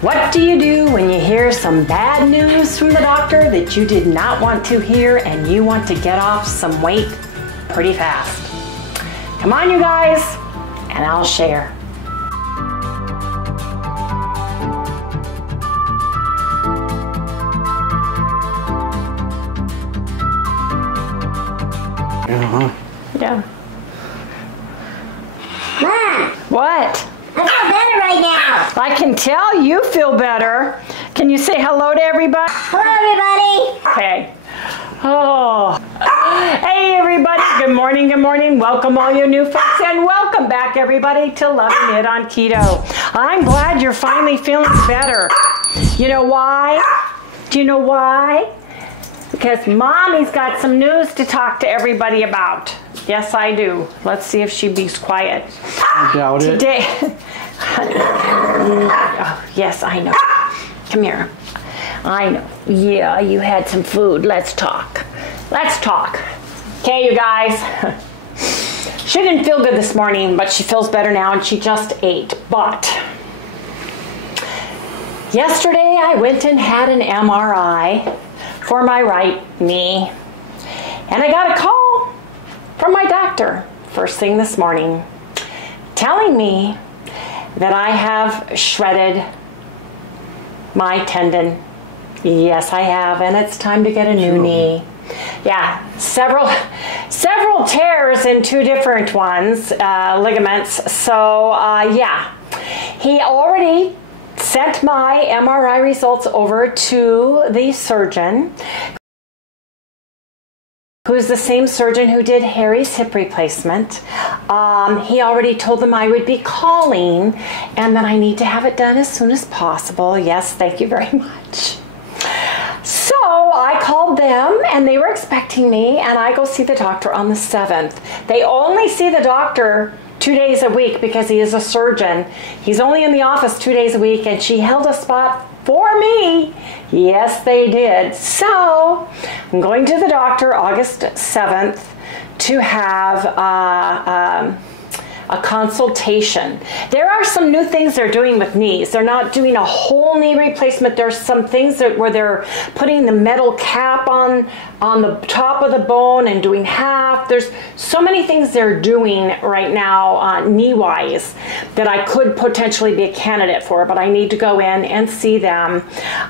What do you do when you hear some bad news from the doctor that you did not want to hear and you want to get off some weight pretty fast? Come on, you guys, and I'll share. Yeah. Mom! What? I feel better right now. I can tell you feel better. Can you say hello to everybody? Hello, everybody. Okay. Oh. Hey, everybody. Good morning. Good morning. Welcome, all you new folks, and welcome back, everybody, to Loving It on Keto. I'm glad you're finally feeling better. You know why? Do you know why? Because Mommy's got some news to talk to everybody about. Yes, I do. Let's see if she be quiet. I doubt it. Today. Oh, yes, I know. Come here. I know. Yeah, you had some food. Let's talk. Let's talk. Okay, you guys. She didn't feel good this morning, but she feels better now, and she just ate. But yesterday, I went and had an MRI for my right knee, and I got a call from my doctor first thing this morning telling me that I have shredded my tendon. Yes, I have, and it's time to get a new knee. Yeah, several tears in two different ones, ligaments. So yeah, he already sent my MRI results over to the surgeon, who's the same surgeon who did Harry's hip replacement. He already told them I would be calling and that I need to have it done as soon as possible. Yes, thank you very much. So I called them and they were expecting me, and I go see the doctor on the 7th. They only see the doctor 2 days a week because he is a surgeon. He's only in the office 2 days a week, and she held a spot for me. Yes, they did. So I'm going to the doctor August 7th to have a consultation. There are some new things they're doing with knees. They're not doing a whole knee replacement. There's some things where they're putting the metal cap on the top of the bone and doing half. There's so many things they're doing right now knee-wise that I could potentially be a candidate for, but I need to go in and see them.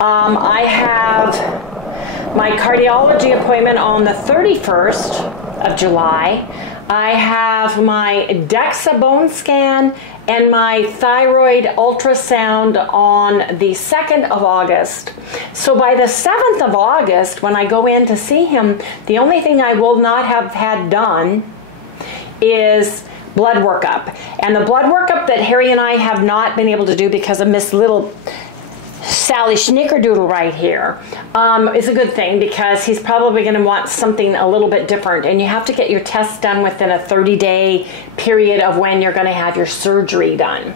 I have my cardiology appointment on the 31st of July. I have my DEXA bone scan and my thyroid ultrasound on the 2nd of August. So by the 7th of August, when I go in to see him, the only thing I will not have had done is blood workup. And the blood workup that Harry and I have not been able to do because of Miss Little Sally Schnickerdoodle right here is a good thing, because he's probably going to want something a little bit different, and you have to get your tests done within a 30-day period of when you're going to have your surgery done.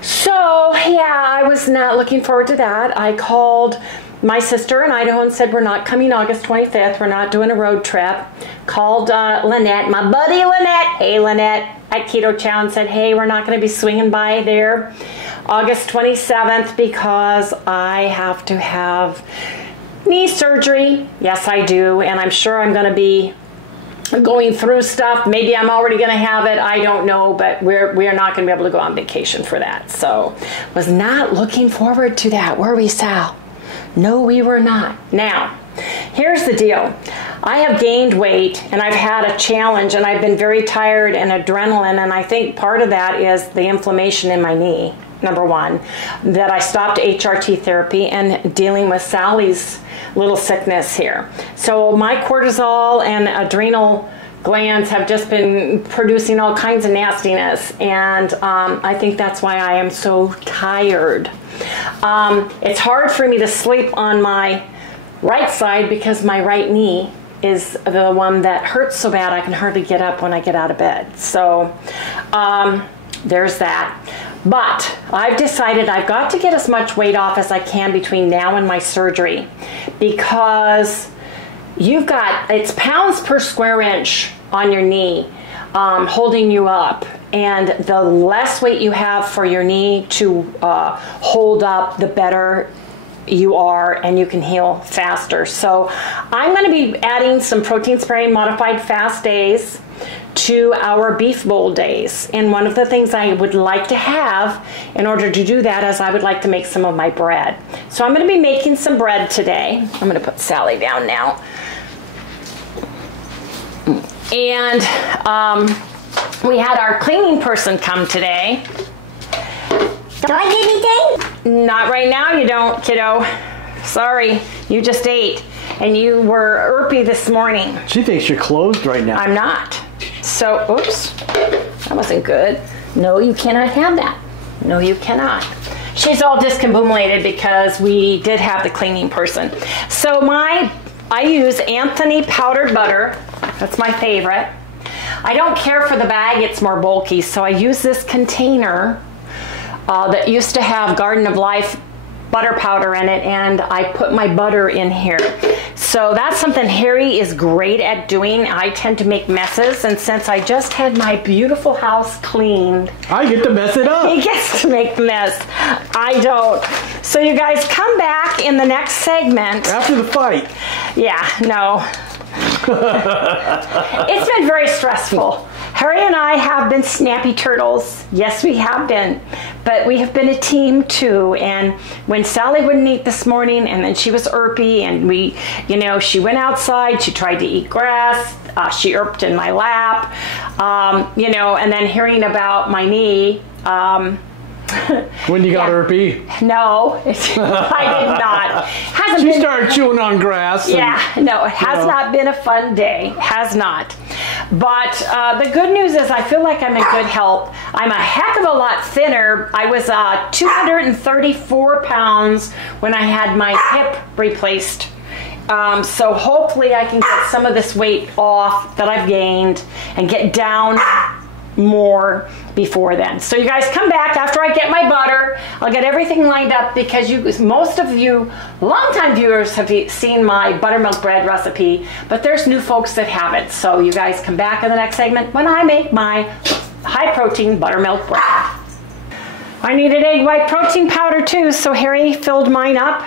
So yeah, I was not looking forward to that. I called my sister in Idaho and said we're not coming August 25th. We're not doing a road trip. Called Lynette, my buddy Lynette. Hey Lynette, at Keto CHOW, and said, hey, we're not going to be swinging by there August 27th because I have to have knee surgery. Yes, I do, and I'm sure I'm going to be going through stuff. Maybe I'm already going to have it. I don't know, but we're not going to be able to go on vacation for that. So was not looking forward to that, were we, Sal? No, we were not. Now, here's the deal. I have gained weight, and I've had a challenge, and I've been very tired and adrenaline, and I think part of that is the inflammation in my knee, number one, that I stopped HRT therapy and dealing with Sally's little sickness here. So my cortisol and adrenal glands have just been producing all kinds of nastiness, and I think that's why I am so tired. It's hard for me to sleep on my right side because my right knee is the one that hurts so bad I can hardly get up when I get out of bed. So there's that. But I've decided I've got to get as much weight off as I can between now and my surgery, because you've got, it's pounds per square inch on your knee holding you up. And the less weight you have for your knee to hold up, the better you are, and you can heal faster. So I'm going to be adding some protein sparing modified fast days to our beef bowl days. And one of the things I would like to have in order to do that is I would like to make some of my bread. So I'm going to be making some bread today. I'm going to put Sally down now. And we had our cleaning person come today. Do I get anything? Not right now, you don't, kiddo. Sorry, you just ate. And you were irpy this morning. She thinks you're closed right now. I'm not. So, oops, that wasn't good. No, you cannot have that. No, you cannot. She's all discombobulated because we did have the cleaning person. So I use Anthony powdered butter. That's my favorite. I don't care for the bag, it's more bulky. So I use this container that used to have Garden of Life butter powder in it, and I put my butter in here. So that's something Harry is great at doing. I tend to make messes, and since I just had my beautiful house cleaned, I get to mess it up. he gets to make the mess. I don't. So you guys come back in the next segment. After the fight. Yeah, no. It's been very stressful. Harry and I have been snappy turtles. Yes, we have been. But we have been a team too. And when Sally wouldn't eat this morning, and then she was irpy, and we, you know, she went outside, she tried to eat grass, she irped in my lap, you know, and then hearing about my knee. When you got irpy? No, I did not. She started chewing on grass. Yeah, no, it has not been a fun day. Has not. But the good news is I feel like I'm in good health. I'm a heck of a lot thinner. I was 234 pounds when I had my hip replaced. So hopefully I can get some of this weight off that I've gained and get down more before then. So you guys come back after I get my butter. I'll get everything lined up because most of you longtime viewers have seen my buttermilk bread recipe, but there's new folks that haven't. So you guys come back in the next segment when I make my high protein buttermilk bread. I needed egg white protein powder too, so Harry filled mine up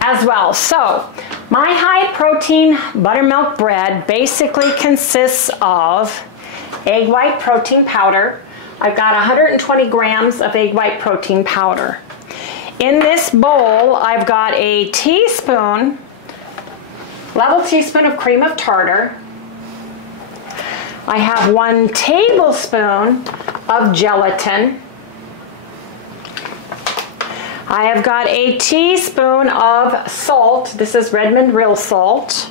as well. So my high protein buttermilk bread basically consists of egg white protein powder. I've got 120 grams of egg white protein powder. In this bowl, I've got a level teaspoon of cream of tartar. I have 1 tablespoon of gelatin. I have got a teaspoon of salt. This is Redmond real salt.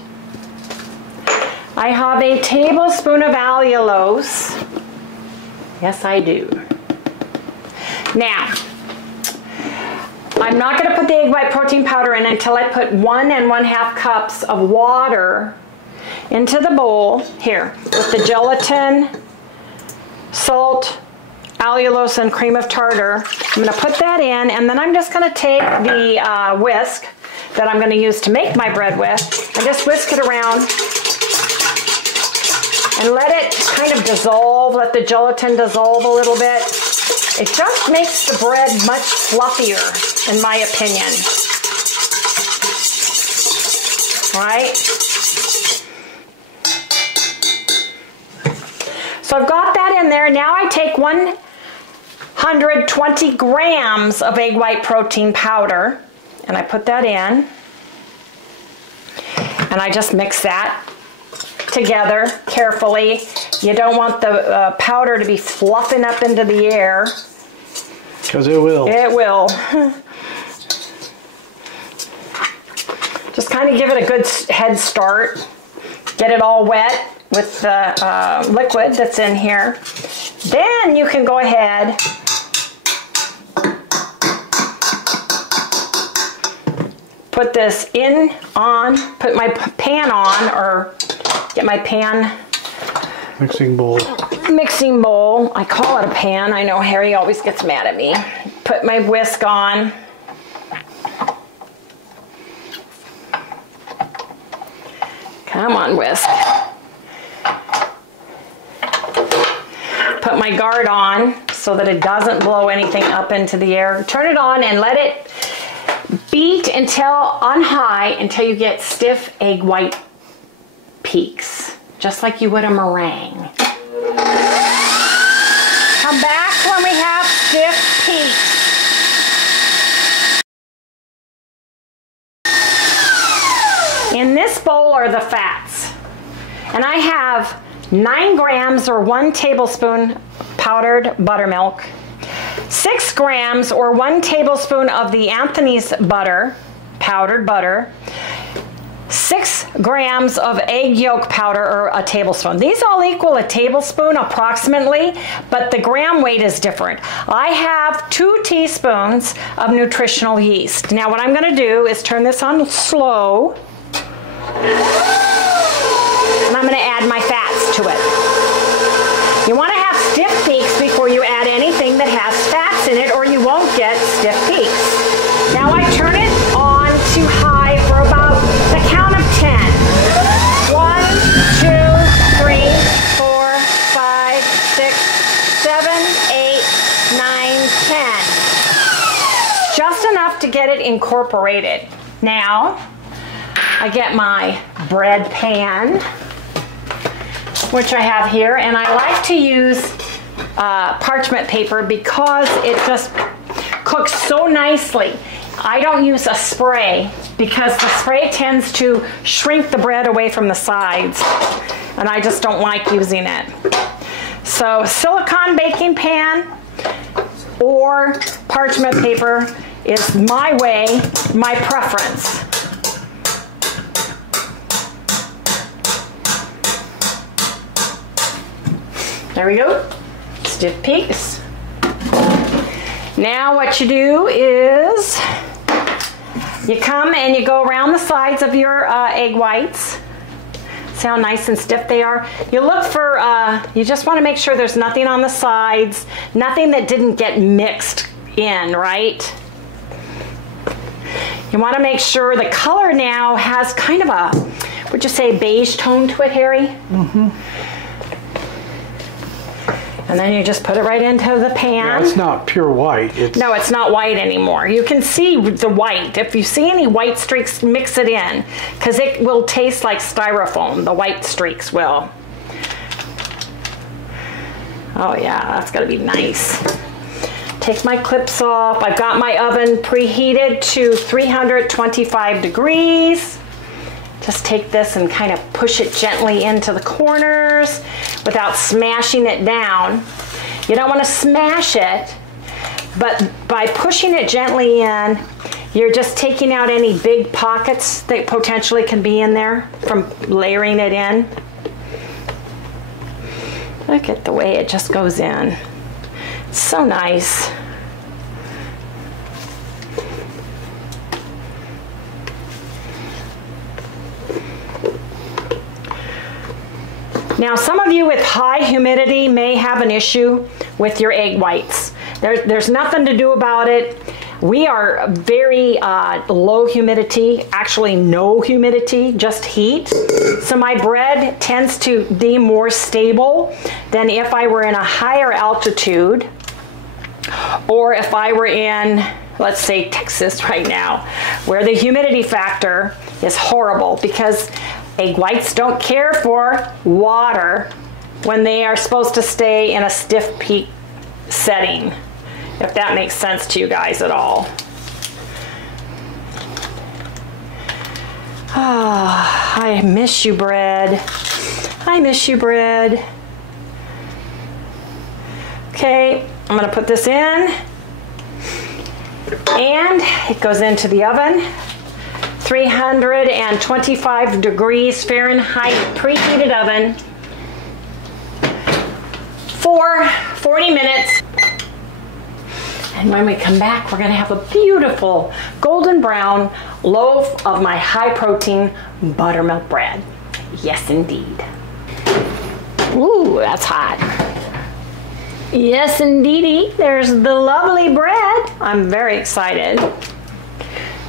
I have a tablespoon of allulose. Yes, I do. Now, I'm not going to put the egg white protein powder in until I put 1 1/2 cups of water into the bowl here with the gelatin, salt, allulose, and cream of tartar. I'm going to put that in, and then I'm just going to take the whisk that I'm going to use to make my bread with and just whisk it around and let it kind of dissolve, let the gelatin dissolve a little bit. It just makes the bread much fluffier, in my opinion. Right? So I've got that in there. Now I take 120 grams of egg white protein powder, and I put that in, and I just mix that together carefully. You don't want the powder to be fluffing up into the air. Because it will. It will. Just kind of give it a good head start. Get it all wet with the liquid that's in here. Then you can go ahead put this put my pan on, or get my pan mixing bowl. I call it a pan. I know Harry always gets mad at me. Put my whisk on. Come on, whisk. put my guard on so that it doesn't blow anything up into the air. Turn it on and let it beat on high until you get stiff egg white peaks, just like you would a meringue. Come back when we have stiff peaks. In this bowl are the fats, and I have 9 grams or 1 tablespoon powdered buttermilk, 6 grams or 1 tablespoon of the Anthony's butter, powdered butter, 6 grams of egg yolk powder or a tablespoon. These all equal a tablespoon approximately, but the gram weight is different. I have 2 teaspoons of nutritional yeast. Now what I'm going to do is turn this on slow, and I'm going to add my fats to it. You want to have stiff peaks before you add anything that has fats in it, or you won't get stiff peaks. Now I turn it on to high for about the count of 10. 1, 2, 3, 4, 5, 6, 7, 8, 9, 10. Just enough to get it incorporated. Now I get my bread pan, which I have here, and I like to use parchment paper because it just cooks so nicely. I don't use a spray because the spray tends to shrink the bread away from the sides, and I just don't like using it. So silicone baking pan or parchment paper is my way, my preference. There we go, stiff peaks. Now what you do is you come and you go around the sides of your egg whites. See how nice and stiff they are? You look for, you just want to make sure there's nothing on the sides, nothing that didn't get mixed in, right? You want to make sure the color now has kind of a, would you say, beige tone to it, Harry? Mm-hmm. And then you just put it right into the pan. Yeah, it's not pure white. No, it's not white anymore. You can see the white. If you see any white streaks, mix it in, because it will taste like styrofoam. The white streaks will. Oh yeah, that's gotta be nice. Take my clips off. I've got my oven preheated to 325 degrees. Just take this and kind of push it gently into the corners without smashing it down. You don't want to smash it, but by pushing it gently in, you're just taking out any big pockets that potentially can be in there from layering it in. Look at the way it just goes in. It's so nice. Now, some of you with high humidity may have an issue with your egg whites. There's nothing to do about it. We are very low humidity, actually no humidity, just heat. So my bread tends to be more stable than if I were in a higher altitude, or if I were in, let's say, Texas right now, where the humidity factor is horrible, because egg whites don't care for water when they are supposed to stay in a stiff peak setting, if that makes sense to you guys at all. Ah, I miss you, bread. I miss you, bread. Okay, I'm gonna put this in, and it goes into the oven. 325 degrees Fahrenheit preheated oven for 40 minutes. And when we come back, we're gonna have a beautiful golden brown loaf of my high protein buttermilk bread. Yes, indeed. Ooh, that's hot. Yes, indeedy. There's the lovely bread. I'm very excited.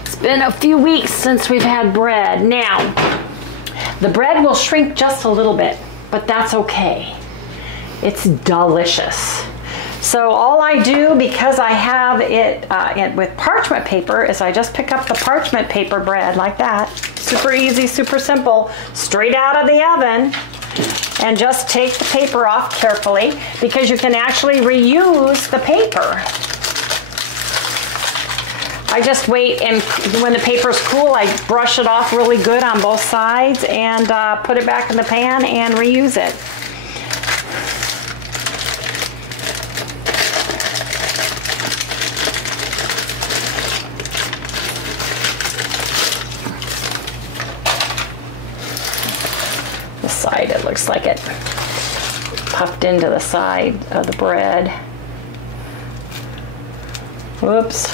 It's been a few weeks since we've had bread. Now, the bread will shrink just a little bit, but that's okay. It's delicious. So all I do, because I have it with parchment paper, is I just pick up the parchment paper bread like that. Super easy, super simple, straight out of the oven. And just take the paper off carefully, because you can actually reuse the paper. I just wait, and when the paper's cool, I brush it off really good on both sides and put it back in the pan and reuse it. The side, it looks like it puffed into the side of the bread. Whoops.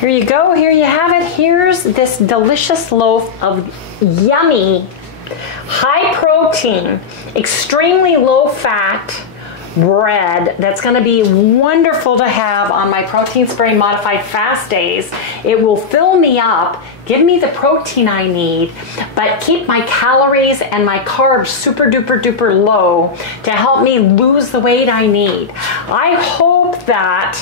Here you go, here you have it. Here's this delicious loaf of yummy, high protein, extremely low fat bread that's going to be wonderful to have on my protein spray modified fast days. It will fill me up, give me the protein I need, but keep my calories and my carbs super duper duper low to help me lose the weight I need. I hope that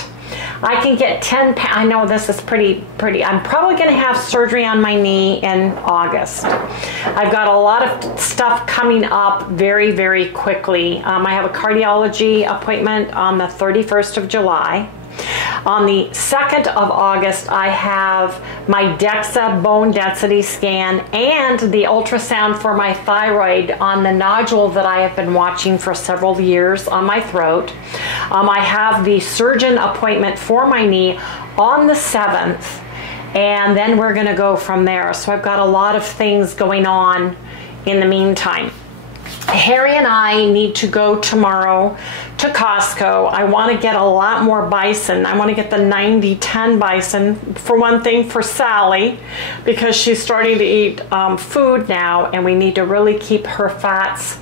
I can get 10 pounds. I know this is pretty. I'm probably going to have surgery on my knee in August. I've got a lot of stuff coming up very, very quickly. I have a cardiology appointment on the 31st of July. On the 2nd of August, I have my DEXA bone density scan and the ultrasound for my thyroid on the nodule that I have been watching for several years on my throat. I have the surgeon appointment for my knee on the 7th, and then we're going to go from there. So I've got a lot of things going on in the meantime. Harry and I need to go tomorrow to Costco. I want to get a lot more bison. I want to get the 90-10 bison, for one thing, for Sally, because she's starting to eat food now, and we need to really keep her fats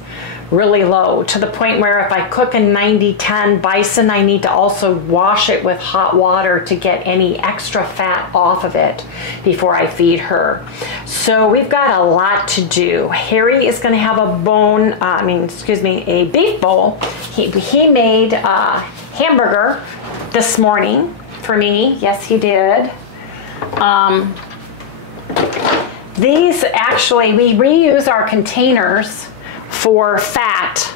really low, to the point where if I cook a 90-10 bison, I need to also wash it with hot water to get any extra fat off of it before I feed her. So we've got a lot to do. Harry is going to have a beef bowl. He made a hamburger this morning for me. Yes, he did. These actually, we reuse our containers for fat.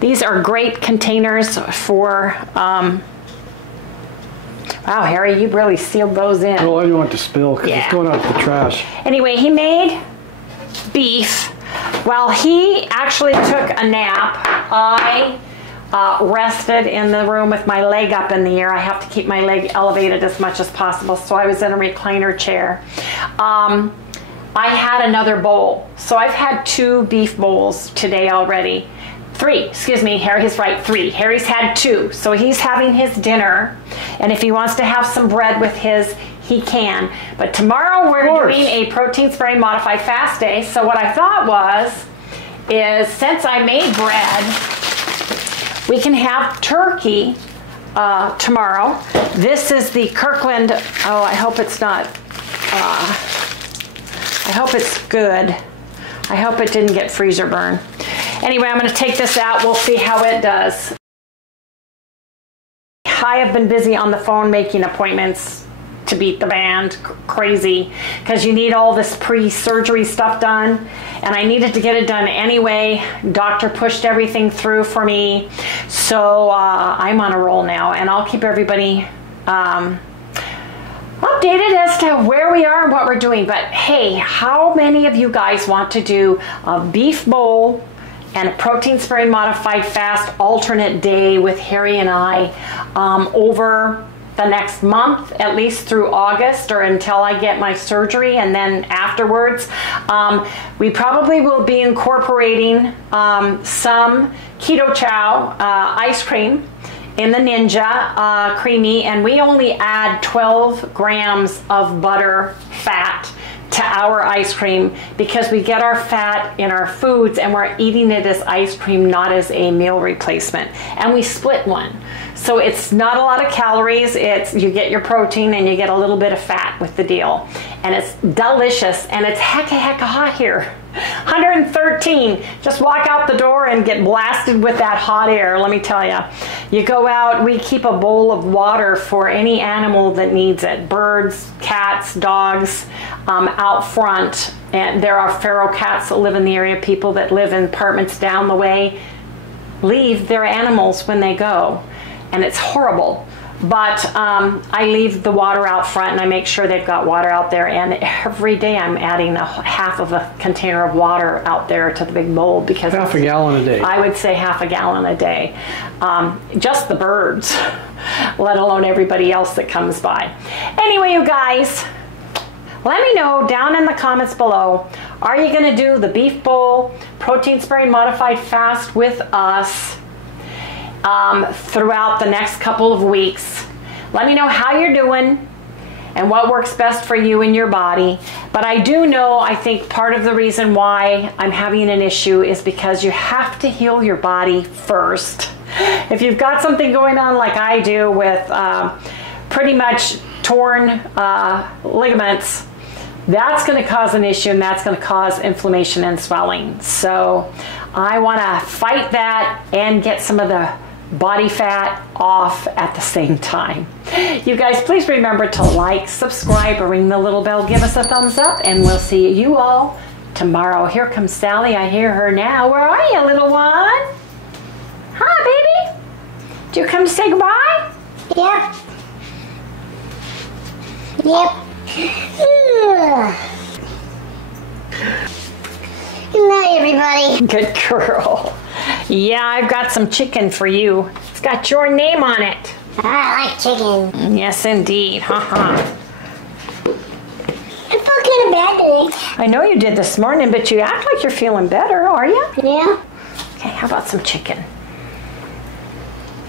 These are great containers for, wow, Harry, you really sealed those in. Well, I didn't want to spill because it's going out the trash. Anyway, he made beef. Well, he actually took a nap. I rested in the room with my leg up in the air. I have to keep my leg elevated as much as possible, so I was in a recliner chair. I had another bowl. So I've had 2 beef bowls today already. 3, excuse me, Harry's right, 3. Harry's had 2. So he's having his dinner. And if he wants to have some bread with his, he can. But tomorrow we're doing a protein spray modified fast day. So what I thought is since I made bread, we can have turkey tomorrow. This is the Kirkland, oh, I hope it's not, I hope it's good. I hope it didn't get freezer burn. Anyway, I'm going to take this out. We'll see how it does. I have been busy on the phone making appointments to beat the band. Crazy, because you need all this pre-surgery stuff done, and I needed to get it done anyway. Doctor pushed everything through for me, so I'm on a roll now, and I'll keep everybody updated as to where we are and what we're doing. But hey, how many of you guys want to do a beef bowl and a protein spray modified fast alternate day with Harry and I over the next month, at least through August, or until I get my surgery, and then afterwards? We probably will be incorporating some Keto CHOW ice cream in the Ninja Creamy, and we only add 12 grams of butter fat to our ice cream because we get our fat in our foods and we're eating it as ice cream, not as a meal replacement. And we split one. So it's not a lot of calories. It's you get your protein and you get a little bit of fat with the deal. And it's delicious and it's hecka hot here. 113. Just walk out the door and get blasted with that hot air, let me tell you. You go out, we keep a bowl of water for any animal that needs it. Birds, cats, dogs, out front. And there are feral cats that live in the area. People that live in apartments down the way leave their animals when they go. And it's horrible. But I leave the water out front and I make sure they've got water out there, and every day I'm adding half of a container of water out there to the big bowl, because half a gallon a day. I would say half a gallon a day. Just the birds, let alone everybody else that comes by. Anyway, you guys, let me know down in the comments below, are you going to do the beef bowl protein sparing modified fast with us throughout the next couple of weeks? Let me know how you're doing and what works best for you and your body. But I do know, I think part of the reason why I'm having an issue is because you have to heal your body first. If you've got something going on like I do with pretty much torn ligaments, that's going to cause an issue, and that's going to cause inflammation and swelling. So I want to fight that and get some of the body fat off at the same time. You guys, please remember to like, subscribe, or ring the little bell. Give us a thumbs up, and we'll see you all tomorrow. Here comes Sally. I hear her now. Where are you, little one? Hi, baby. Do you come to say goodbye? Yep. Yep. Good night, everybody. Good girl. Yeah, I've got some chicken for you. It's got your name on it. I like chicken. Yes, indeed. I felt kind of bad today. I know you did this morning, but you act like you're feeling better, are you? Yeah. Okay, how about some chicken?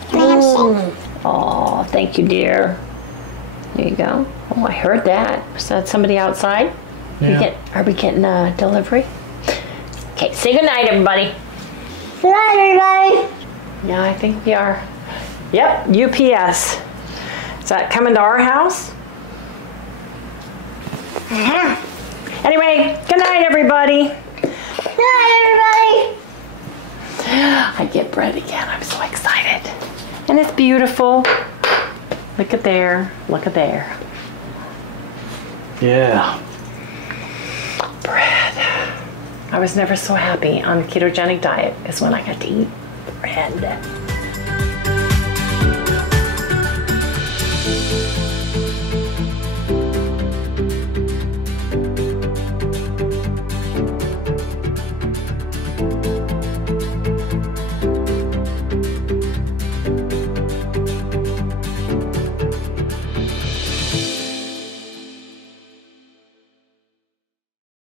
Can I have some? Oh, thank you, dear. There you go. Oh, I heard that. Was that somebody outside? Yeah. Are we getting a delivery? Okay, say goodnight, everybody. Good night, everybody. Yeah, I think we are. Yep, UPS. Is that coming to our house? Anyway, good night, everybody. Good night, everybody. I get bread again. I'm so excited. And it's beautiful. Look at there. Look at there. Yeah. Bread. I was never so happy on the ketogenic diet as when I got to eat bread.